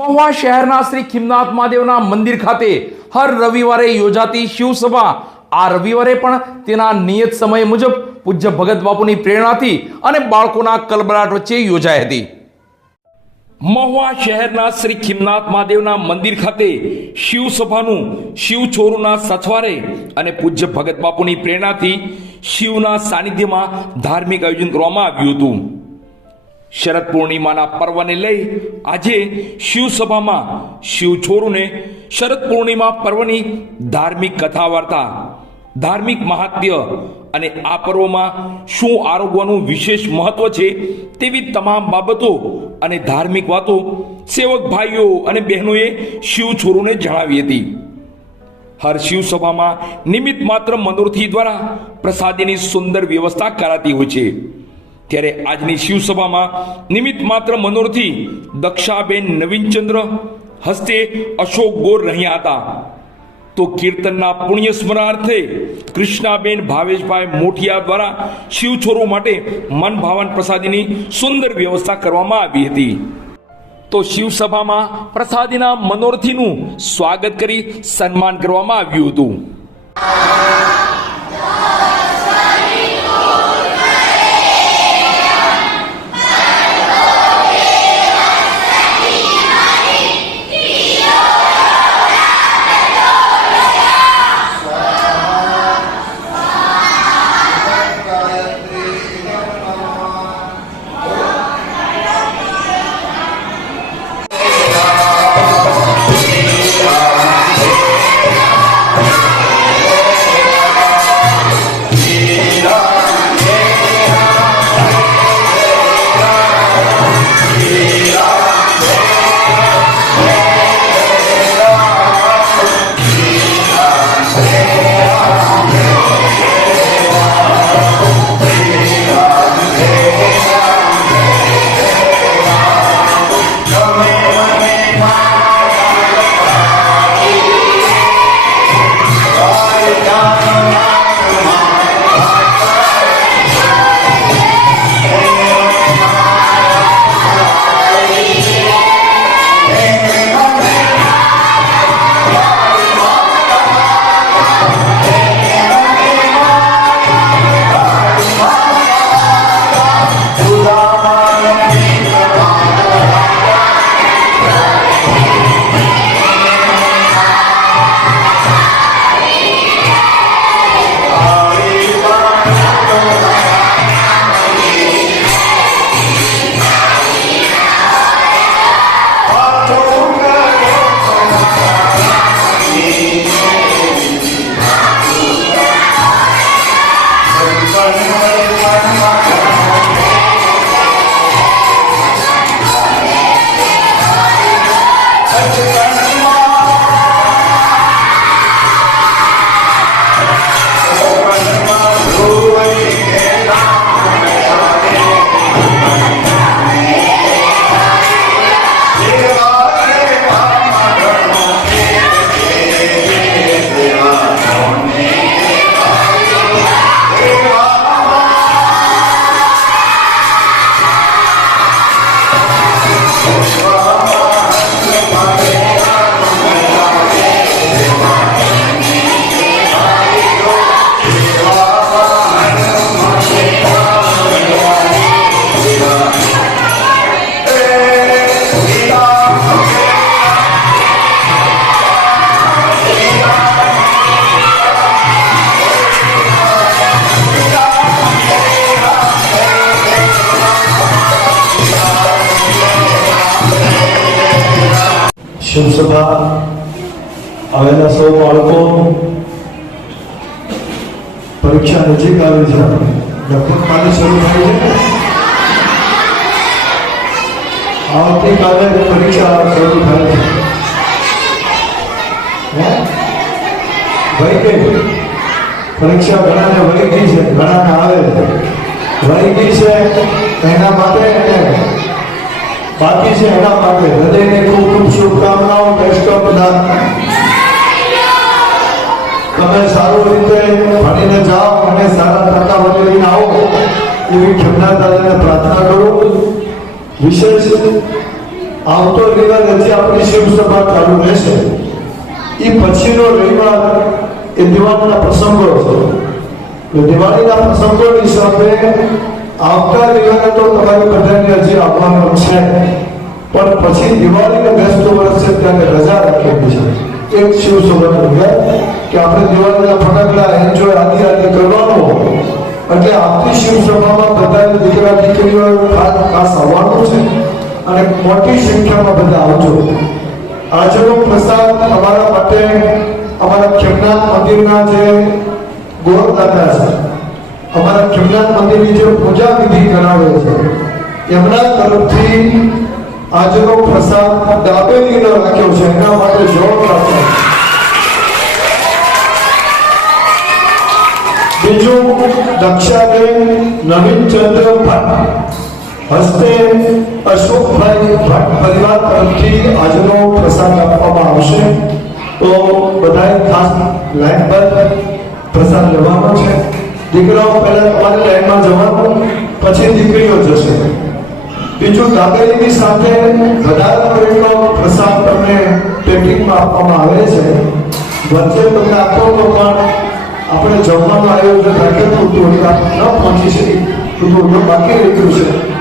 મહુવા શહેરના શ્રી ખીમનાથ મહાદેવના મંદિર ખાતે હર રવિવારે યોજાતી શિવસભા આ રવિવારે પણ તેના નિયત સમય મુજબ પૂજ્ય ભગત બાપુની પ્રેરણાથી અને બાળકોના કલબલાટ વચ્ચે યોજાઈ હતી। મહુવા શહેરના શ્રી ખીમનાથ મહાદેવના મંદિર ખાતે શિવસભાનું શિવ છોરુના સથવારે અને પૂજ્ય ભગત બાપુની પ્રેરણાથી શિવના સાનિધ્યમાં ધાર્મિક આયોજન કરવામાં આવ્યું હતું। શરદ પૂર્ણિમાના પર્વને લઈ આજે શિવસભામાં શિવ છોરુને શરદ પૂર્ણિમા પર્વની ધાર્મિક કથા વાર્તા, ધાર્મિક મહાત્મ્ય અને આ પર્વમાં શું આરોગવાનું વિશેષ મહત્વ છે તેવી તમામ બાબતો અને ધાર્મિક વાતો સેવક ભાઈઓ અને બહેનોએ શિવ છોરુને જણાવી હતી। હર શિવસભામાં નિમિત્ત માત્ર મનોરથી દ્વારા પ્રસાદીની સુંદર વ્યવસ્થા કરાતી હોય છે, ત્યારે આજની શિવસભામાં નિમિત્ત માત્ર મનોરથી દક્ષાબેન નવીનચંદ્ર હસ્તે અશોક ગોર રહ્યા હતા, તો કીર્તનના પુણ્ય સ્મરણાર્થે કૃષ્ણાબેન ભાવેશભાઈ મોઠિયા દ્વારા શિવ છોરુ માટે મન ભાવન પ્રસાદીની સુંદર વ્યવસ્થા કરવામાં આવી હતી। તો શિવસભામાં પ્રસાદીના મનોરથીનું સ્વાગત કરી સન્માન કરવામાં આવ્યું હતું। શિવસભા આવેલા સૌ બાળકો, પરીક્ષા નજીક આવે છે, લગભગ કાલે શરૂ થાય છે, આવતીકાલે પરીક્ષા શરૂ થાય છે। વહી ગઈ પરીક્ષા, ઘણાને વહી ગઈ છે, ઘણાને આવે છે, વહી ગઈ છે એના માટે બાકી છે એના માટે હૃદયની ખૂબ ખૂબ શુભકામનાઓ, બેસ્ટ ઓફ લક। તમે સારું રીતે ભણીને જાઓ અને સારા ટકાવારી લઈને આવો એવી ખીમનાથ દાદાને પ્રાર્થના કરું। વિશેષ આવતો રવિવાર હજી આપણી શિવસભા ચાલુ રહેશે. એ પછીનો રવિવાર એ દિવાળીના પ્રસંગો છે. દિવાળીના પ્રસંગોની હિસાબે આવતા રવિવારે તો તમારી બધાને હજી આવવાનું છે, પણ પછી દિવાળીને બેસતું વર્ષ છે ત્યારે રજા રાખેલી છે. એક શિવસભાનો રવિવાર કે આપણે દિવાળીના ફટાકડા એન્જોય આદિ કરવાનું. એટલે આપણી શિવસભામાં બધા દીકરા દીકરીઓ ખાસ આવવાનું છે અને મોટી સંખ્યામાં બધા આવજો. આજનો પ્રસાદ અમારા માટે અમારા ખીમનાથ મંદિરના જે ગોરદાદા છે, અમારા ખીમનાથ મંદિરની જે પૂજા વિધિ કરાવે છે, એમના તરફથી આજનો પ્રસાદ દાબેલીનો રાખ્યો છે. એના માટે જોરદાર છે. બીજું દક્ષાબેન નવીનચંદ્ર ભટ્ટ હસ્તે અશોકભાઈ ભટ્ટ પરિવાર તરફથી આજનો પ્રસાદ આપવામાં આવશે. તો બધાએ ખાસ લાઈન પર પ્રસાદ લેવાનો છે. દીકરાઓ પહેલા તમારે લાઈનમાં જવાનું, પછી દીકરીઓ જશે. બીજું દાબેલીની સાથે વધારાનો પ્રસાદ તમને પેકિંગમાં આપવામાં આવે છે. વચ્ચે તમને આપો તો પણ આપણે જમવાનું આયોજન રાખ્યું હતું, ન પહોંચી શકી તો બાકી રહી ગયું છે.